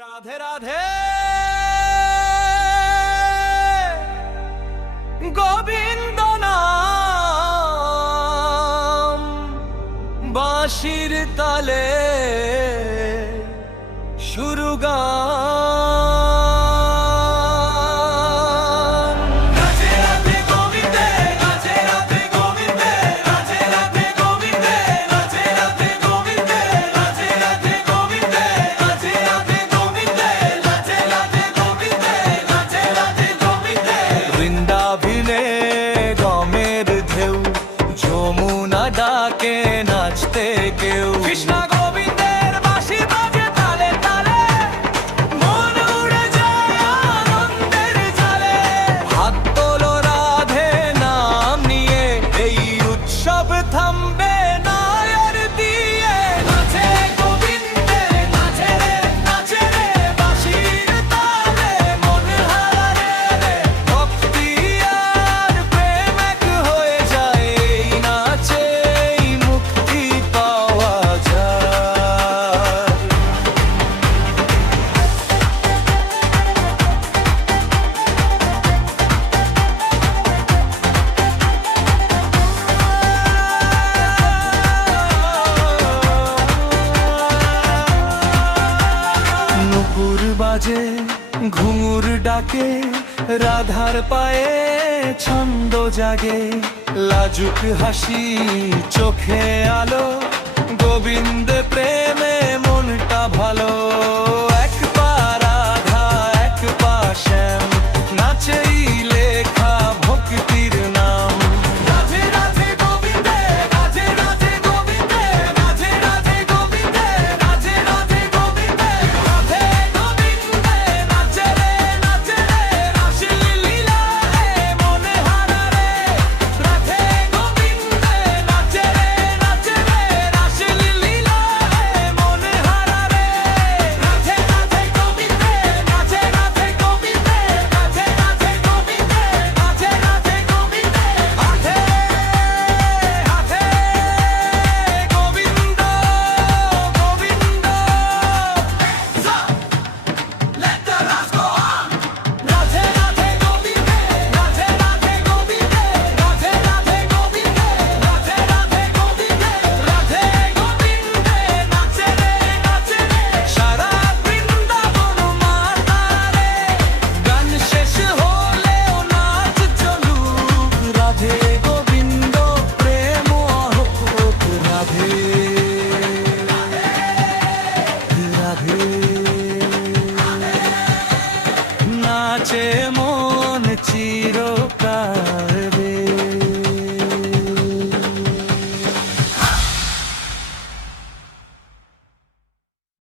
রাধে রাধে গোবিন্দ নাম বাঁশির তালে শুরু গান। রাধে রাধে গোবিন্দে, রাধে রাধে গোবিন্দে, রাধে রাধে গোবিন্দে, রাধে রাধে গোবিন্দে, রাধে রাধে গোবিন্দে, রাধে রাধে গোবিন্দে, রাধে রাধে গোবিন্দে, রাধে রাধে গোবিন্দে। বৃন্দাবনে গমের ঢেউ, যমুনা ডাকে নাচতে কেউ। কৃষ্ণ গোবিন্দের বাঁশি বাজে তালে তালে, মন উড়ে যায় আনন্দের জালে। হাত তোলো রাধে নাম নিয়ে, এই উৎসব থামবে না আর দিয়ে। নাচে গোবিন্দে, নাচে রে নাচে রে, বাঁশির তালে মন হারে রে। ভক্তি আর প্রেম এক হয়ে যায়, এই নাচেই মুক্তি পাওয়া যায়। নুপুর বাজে, ঘুঙুর ডাকে, রাধার পায়ে ছন্দ জাগে। লাজুক হাসি, চোখে আলো, গোবিন্দ প্রেমে মনটা ভালো। এক পা রাধা, এক পা শ্যাম, নাচেই লেখা ভক্তির নাম। রাধে রাধে গোবিন্দে, রাধে রাধে গোবিন্দে, রাধে রাধে গোবিন্দে, রাধে রাধে গোবিন্দে, রাধে গোবিন্দে। নাচে রে নাচে রে, রাসলীলা রে মনে হারা রে। রাধে গোবিন্দে, নাচে রে নাচে রে, রাসলীলা রে মনে হারা রে। রাধে রাধে গোবিন্দে, রাধে রাধে গোবিন্দে, রাধে রাধে গোবিন্দে, রাধে রাধে গোবিন্দে। হাতে হাতে Govinda Govinda. Let the dance go on. Radhe Radhe গোবিন্দে, Radhe Radhe গোবিন্দে, Radhe Radhe গোবিন্দে, Radhe Radhe গোবিন্দে, Radhe গোবিন্দে। নাচে রে নাচে রে, সারা বৃন্দাবন মাতা রে। গান শেষ হলেও নাচ চলুক, রাধে গোবিন্দ প্রেম হোক। রাধে রাধে নাচে মন চিরকাল।